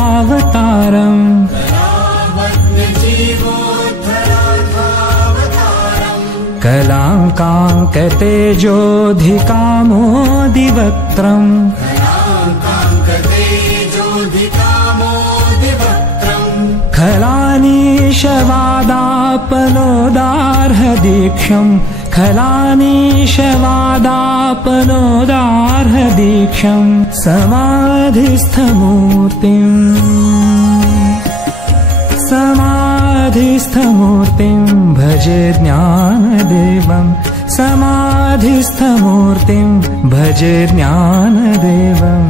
कलावज्ञजीवोद्धरार्थावतारम् कलाङ्काङ्कतेजोऽधिकामोदिवक्त्रम् खलानीशवादापनोदार्हदीक्षम् खलानीशवादापनोदार्हदीक्षम् समाधिस्थमूर्तिम् भजे ज्ञानदेवम् समाधिस्थमूर्तिम् भजे ज्ञानदेवम्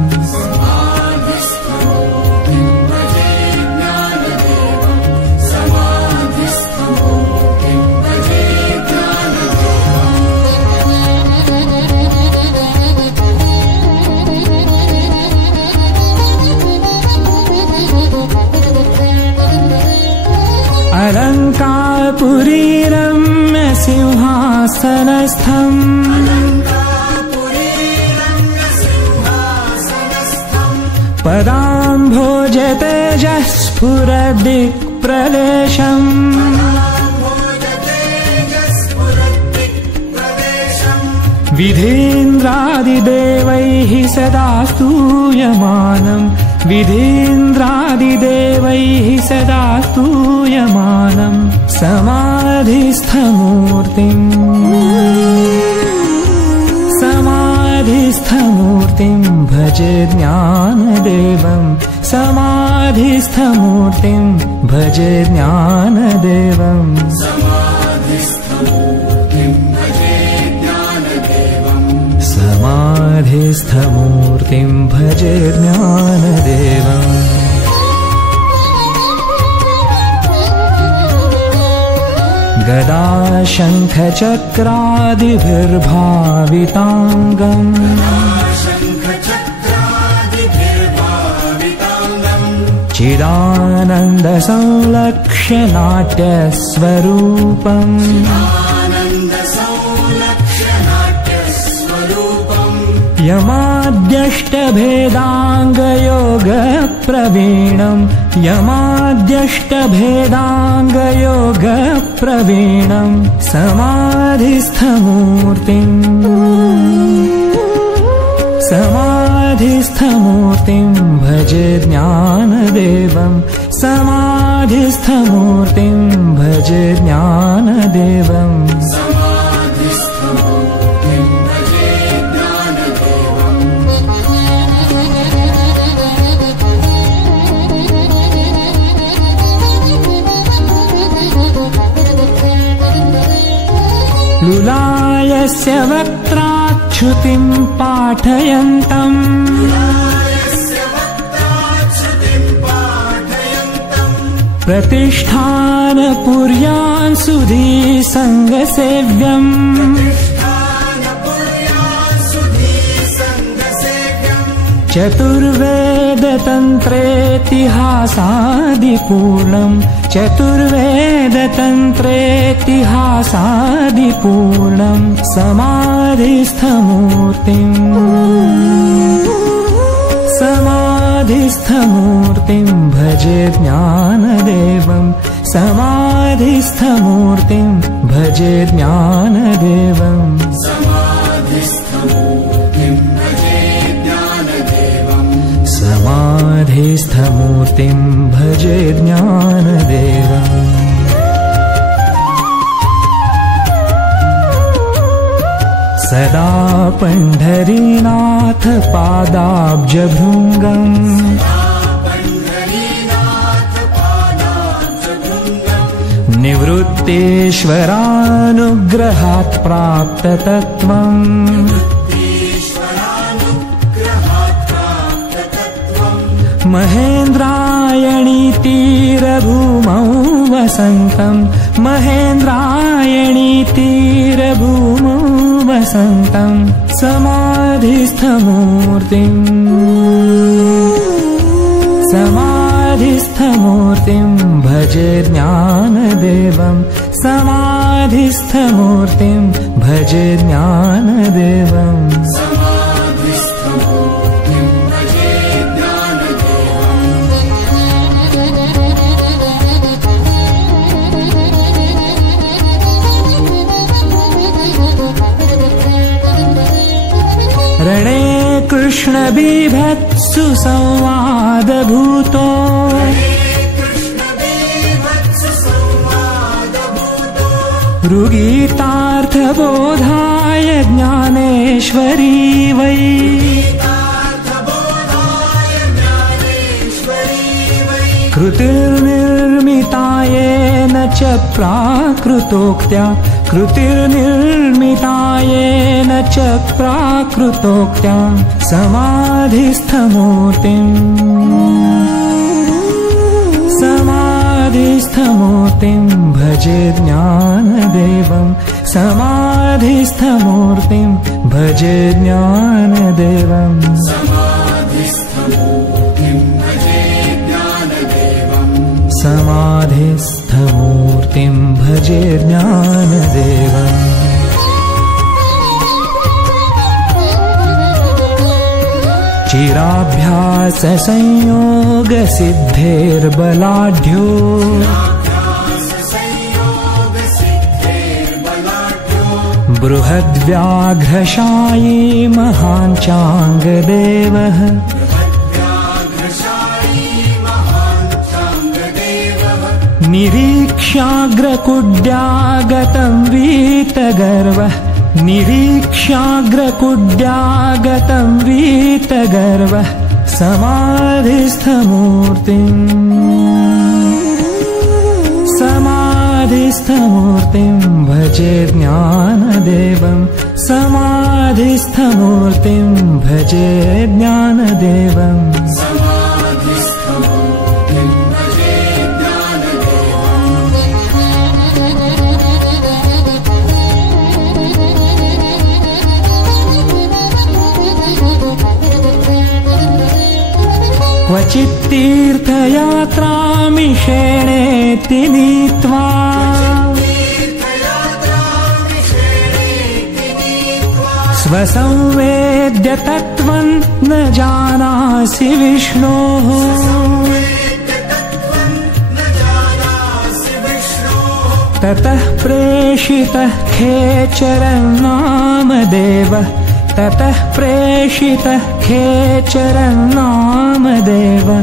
अलङ्कारपुरीरम्य सिंहासनस्थम् पदाम्भोजतेजः स्फुरदिक्प्रदेशम् विधीन्द्रादिदेवैः सदा स्तूयमानम् विधीन्द्रादिदेवैः सदा स्तूयमानम् समाधिस्थमूर्तिम् भजे ज्ञानदेवम् समाधिस्थमूर्तिम् भजे ज्ञानदेवम् समाधिस्थमूर्तिम् भजे ज्ञानदेवम् गदाशङ्खचक्रादिभिर्भाविताङ्गम् चिदानन्दसंलक्ष्य नाट्यस्वरूपम् यमाद्यष्टभेदाङ्गयोगप्रवीणम् यमाद्यष्टभेदाङ्गयोगप्रवीणम् समाधिस्थमूर्तिम् भजे ज्ञानदेवम् समाधिस्थमूर्तिम् भजे ज्ञानदेवम् लुलायस्य वक्त्राच्छ्रुतिम् पाठयन्तम् प्रतिष्ठानपुर्यान् सुधीसङ्गसेव्यम् चतुर्वेदतन्त्रेतिहासादिपूर्णम् चतुर्वेदतन्त्रेतिहासादिपूर्णम् समाधिस्थमूर्तिम् भजे ज्ञानदेवम् समाधिस्थमूर्तिम् भजे ज्ञानदेवम् समाधिस्थमूर्तिम् भजे ज्ञानदेवम् पण्ढरीनाथ पादाब्जभृङ्गम् निवृत्तेश्वरानुग्रहात् प्राप्ततत्त्वम् महेन्द्रायणी तीरभूमौ वसन्तं महेन्द्रायणी तीरभूमौ वसन्तं समाधिस्थमूर्तिं भजे ज्ञानदेवं समाधिस्थमूर्तिं भजे ज्ञानदेवम् रणे कृष्णबीभत्सु संवादभूतो ऋगीतार्थबोधाय ज्ञानेश्वरी वै कृतिर्निर्मितायेन च प्राकृतोक्त्या कृतिर्निर्मितायेन च प्राकृतोक्त्या समाधिस्थमूर्तिं भजे ज्ञानदेवं समाधिस्थमूर्तिं भजे ज्ञानदेवम् समाधिस्थमूर्तिं भजे ज्ञानदेवम् चिराभ्याससंयोगसिद्धेर्बलाढ्यो बृहद्व्याघ्रशायी महाञ्चाङ्गदेवः निरीक्ष्याग्रकुड्यागतं वीतगर्वः निरीक्ष्याग्रकुड्यागतं वीतगर्वः समाधिस्थमूर्तिं भजे ज्ञानदेवं समाधिस्थमूर्तिं भजे ज्ञानदेवम् क्वचित्तीर्थयात्रामिषेणेति नीत्वा स्वसंवेद्य तत्त्वं न जानासि विष्णोः ततः प्रेषितः खेचरं नामदेवः ततः प्रेषितः खेचरं नामदेवः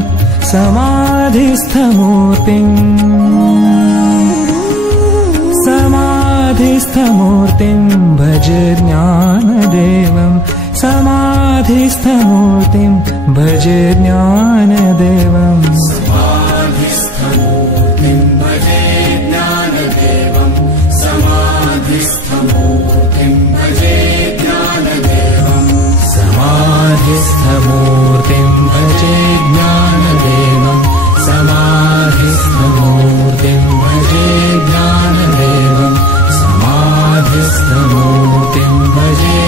समाधिस्थमूर्तिं भजे ज्ञानदेवं समाधिस्थमूर्तिं भजे ज्ञानदेवम् समाधिस्थमूर्तिं भजे ज्ञानदेवं समाधिस्थमूर्तिं भजे समाधिस्थमूर्तिं भजे ज्ञानदेवं समाधिस्थमूर्तिं भजे ज्ञानदेवं समाधिस्थमूर्तिं भजे